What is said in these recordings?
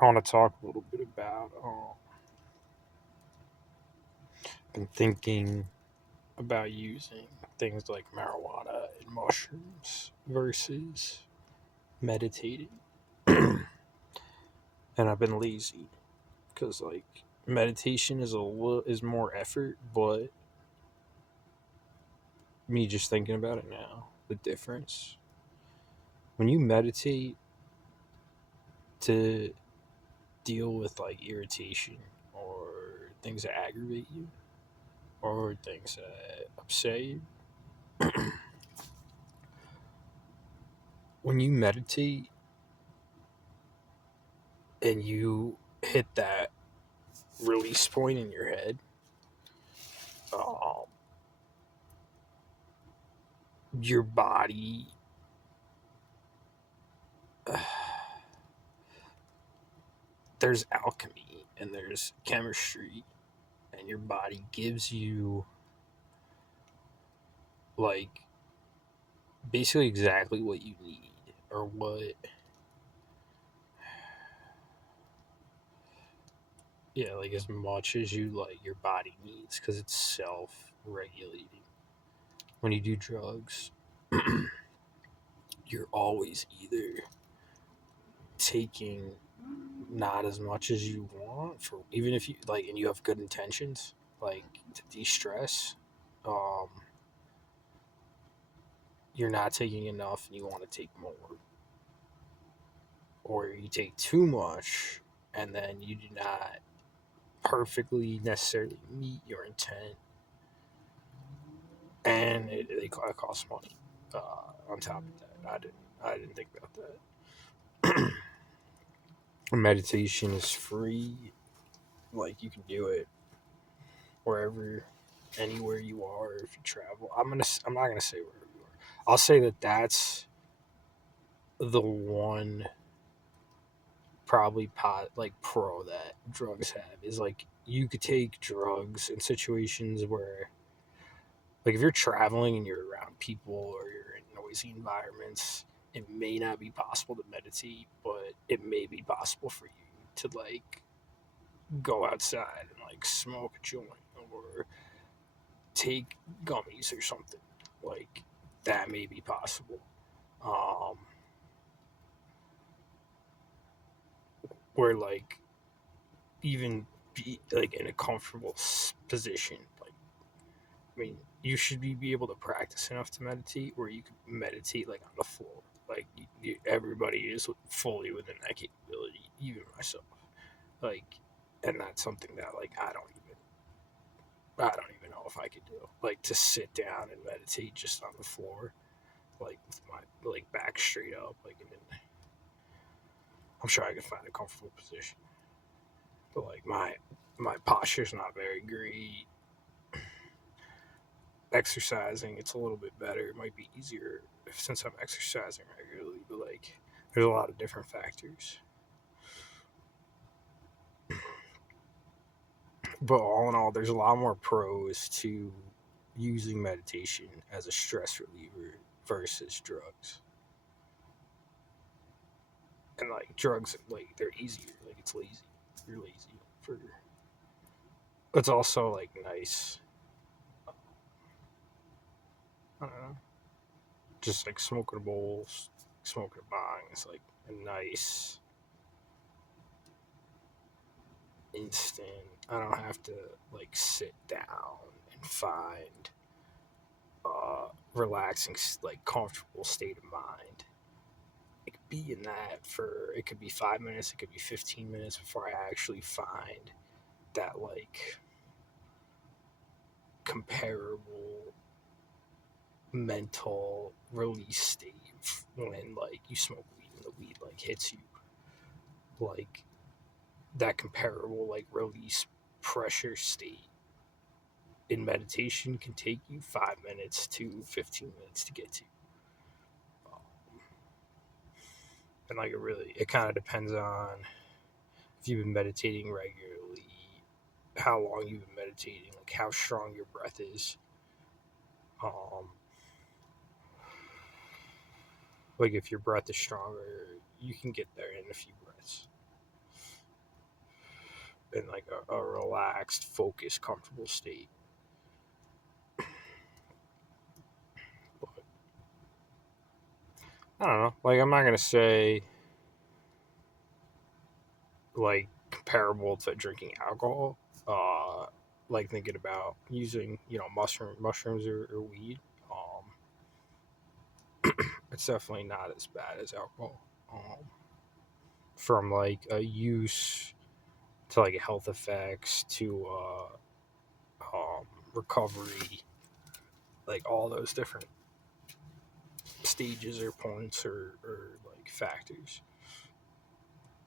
I want to talk a little bit about. Been thinking about using things like marijuana and mushrooms versus meditating, and I've been lazy because meditation is more effort, but me just thinking about it now, the difference when you meditate to deal with like irritation or things that aggravate you or things that upset you. When you meditate and you hit that release point in your head, um, your body, there's alchemy and there's chemistry, and your body gives you like basically exactly what you need or what, yeah, like as much as you like your body needs because it's self regulating. When you do drugs, you're always either taking not as much as you want for even if you like and you have good intentions like to de-stress, um you're not taking enough and you want to take more, or you take too much and then you do not perfectly necessarily meet your intent, and it costs money. On top of that, I didn't think about that. Meditation is free. Like you can do it wherever, anywhere you are. If you travel, I'm not gonna say wherever you are. I'll say that that's the one probably like pro that drugs have is like you could take drugs in situations where like if you're traveling and you're around people or you're in noisy environments, it may not be possible to meditate, but it may be possible for you to like go outside and like smoke a joint or take gummies or something. Like that may be possible. Um, where like even be like in a comfortable position. Like I mean, you should be able to practice enough to meditate where you can meditate like on the floor. Like everybody is fully within that capability, even myself. Like, and that's something that like I don't even know if I could do. Like to sit down and meditate just on the floor, like with my like back straight up, like and then I'm sure I could find a comfortable position. But like my posture's not very great. Exercising, it's a little bit better. It might be easier since I'm exercising regularly, but like there's a lot of different factors. But all in all, there's a lot more pros to using meditation as a stress reliever versus drugs. And like drugs, like they're easier. Like it's lazy. You're lazy for. It's also like nice. I don't know. Just like smoking a bowl, smoking a bong. It's like a nice instant. I don't have to like sit down and find relaxing, like comfortable state of mind. It could be in that for it could be 5 minutes, it could be 15 minutes before I actually find that like comparable mental release state when like you smoke weed and the weed like hits you, like that comparable like release pressure state in meditation can take you 5 minutes to 15 minutes to get to. Um, and like it kind of depends on if you've been meditating regularly, how long you've been meditating, like how strong your breath is. Um, like if your breath is stronger, you can get there in a few breaths. in like a relaxed, focused, comfortable state. But I don't know. Like, I'm not gonna say like comparable to drinking alcohol. Like thinking about using mushrooms or weed. It's definitely not as bad as alcohol. From like a use to like health effects to recovery, like all those different stages or points or like factors.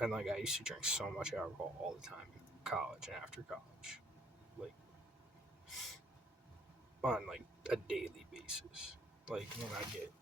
And like I used to drink so much alcohol all the time in college and after college, like on like a daily basis. Like when I get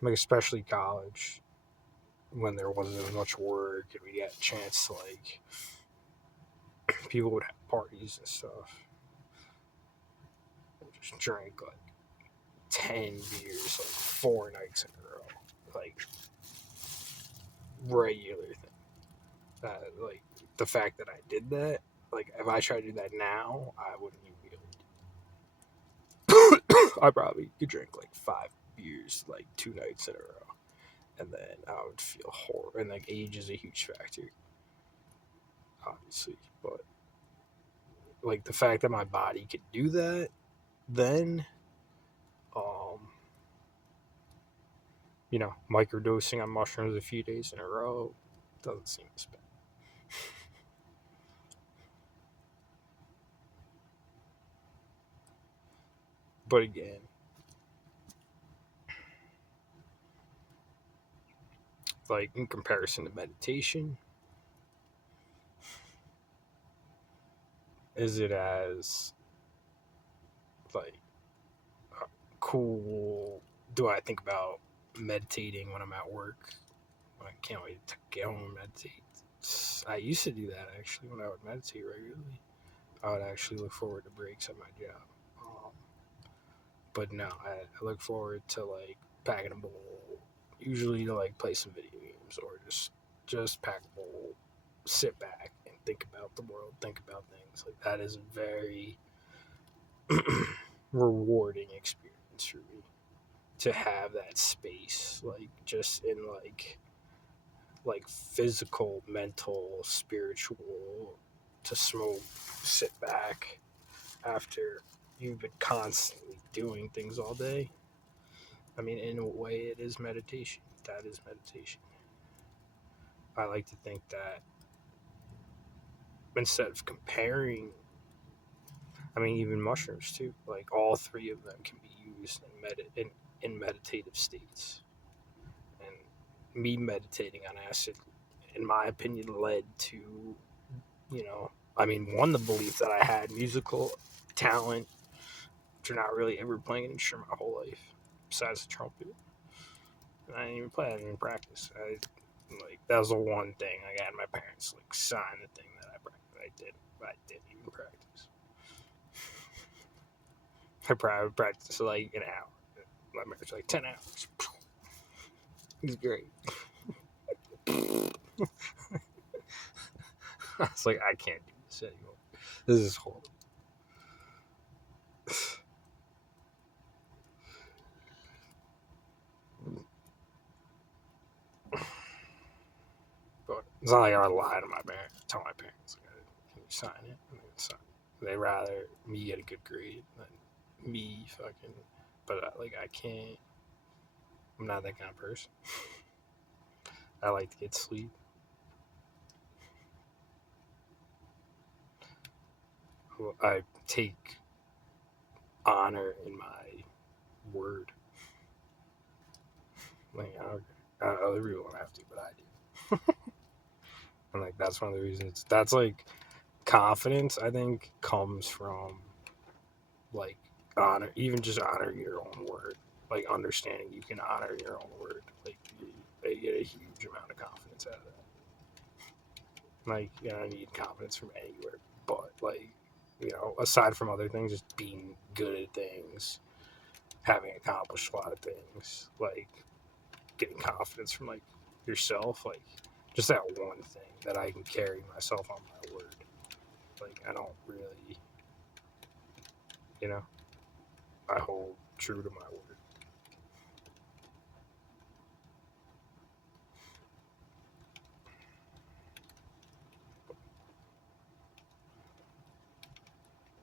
like especially college when there wasn't as much work and we got a chance to like people would have parties and stuff. Just drink like 10 beers like 4 nights in a row, like regular thing. Like the fact that I did that, like if I tried to do that now, I wouldn't even be able to. I probably could drink like 5 beers like 2 nights in a row, and then I would feel horrible. And like age is a huge factor, obviously, but like the fact that my body could do that, then, um, microdosing on mushrooms a few days in a row doesn't seem as bad. But again, like in comparison to meditation, is it as like cool? Do I think about meditating when I'm at work? I can't wait to get home and meditate. I used to do that actually when I would meditate regularly. I would actually look forward to breaks at my job. Um, but no, I look forward to like packing a bowl, usually to like play some video games or just pack a bowl, sit back and think about the world, think about things. Like that is a very rewarding experience for me to have that space, like just in like physical, mental, spiritual, to smoke, sit back after you've been constantly doing things all day. I mean, in a way, it is meditation. That is meditation. I like to think that instead of comparing, I mean, even mushrooms too, like all three of them can be used in meditative states. And me meditating on acid, in my opinion, led to, I mean, one, the belief that I had musical talent after not really ever playing an instrument my whole life, besides the trumpet. And I didn't even play, I didn't even practice. Like, that was the one thing I got my parents, like, sign the thing that I practiced. I didn't even practice. I probably practiced like an hour. My marriage like 10 hours. It's great. I was like, I can't do this anymore. This is horrible. But it's not like I lie to my parents. Tell my parents, like, can you sign it? And they sign it. They rather me get a good grade than me fucking. But like, I can't. I'm not that kind of person. I like to get sleep. I take honor in my word. Like, other people don't have to, but I do. And like, that's one of the reasons. That's like confidence. I think comes from like honor, even just honoring your own word. Like understanding you can honor your own word. Like they get a huge amount of confidence out of that. Like, I need confidence from anywhere, but like, aside from other things, just being good at things, having accomplished a lot of things, like getting confidence from like yourself, like Just that one thing that I can carry myself on my word. Like, I don't really, you know, I hold true to my word.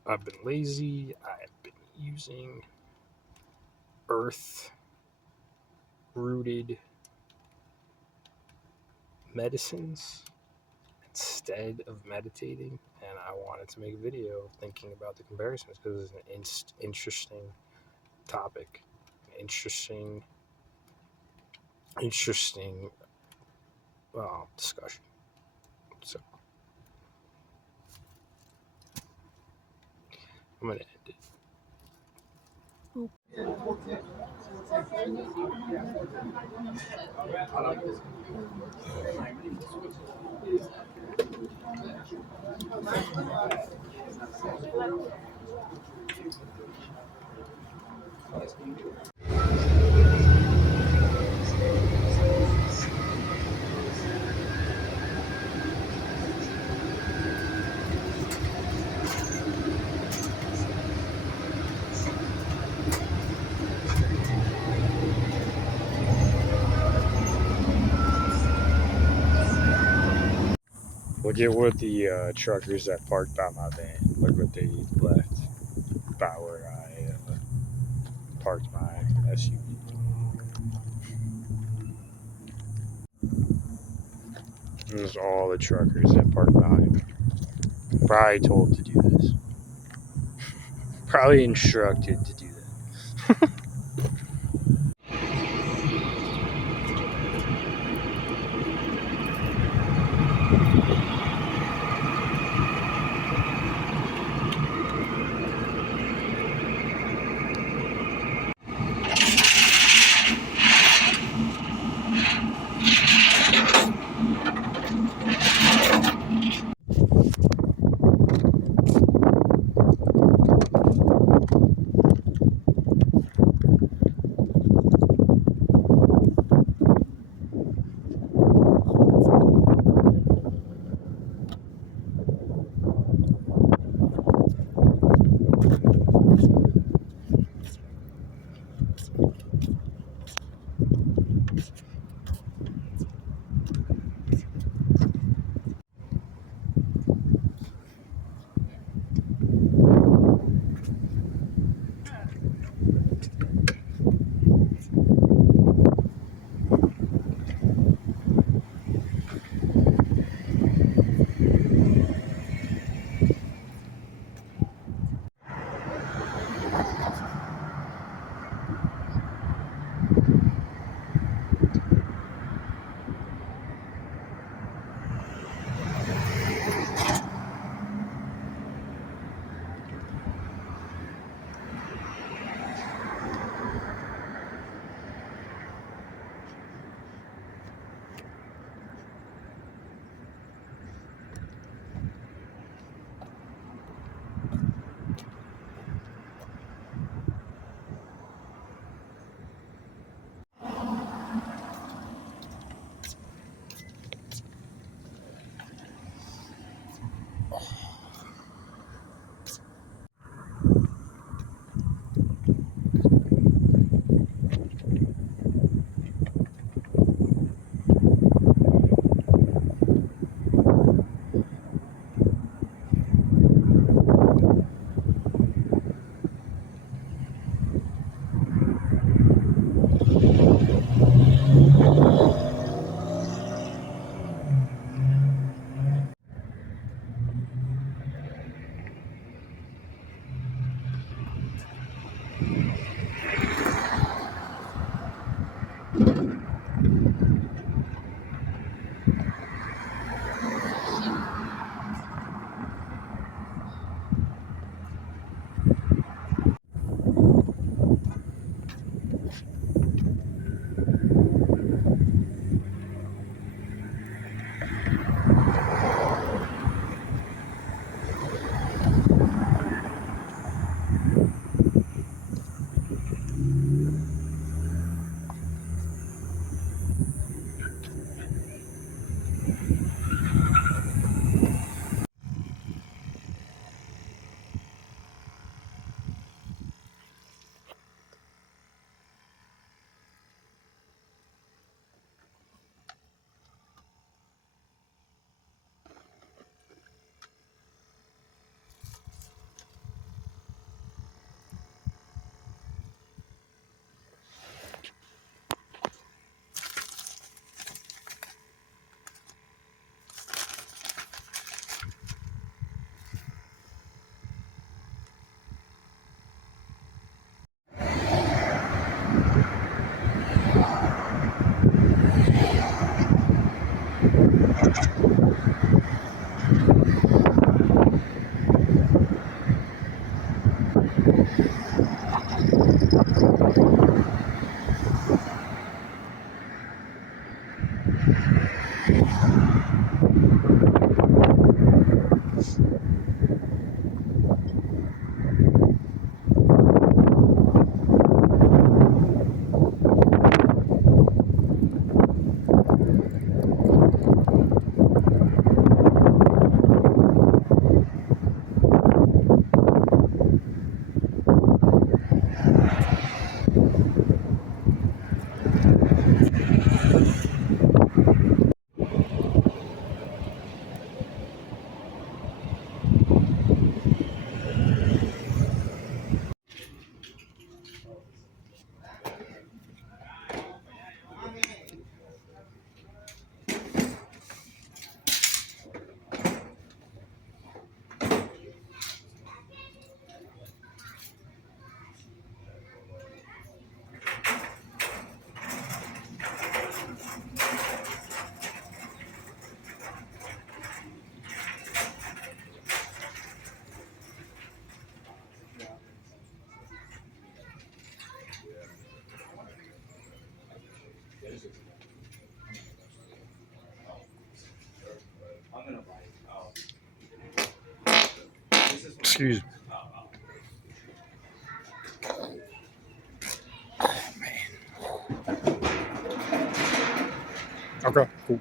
I've been lazy. I've been using earth rooted medicines instead of meditating, and I wanted to make a video thinking about the comparisons because it's an interesting topic, an interesting discussion. So I'm gonna end it. Look at what the truckers that parked by my van. Look what they left by where I parked my SUV. And there's all the truckers that parked behind me. Probably told to do this. Probably instructed to do that. Excuse me. Okay, cool.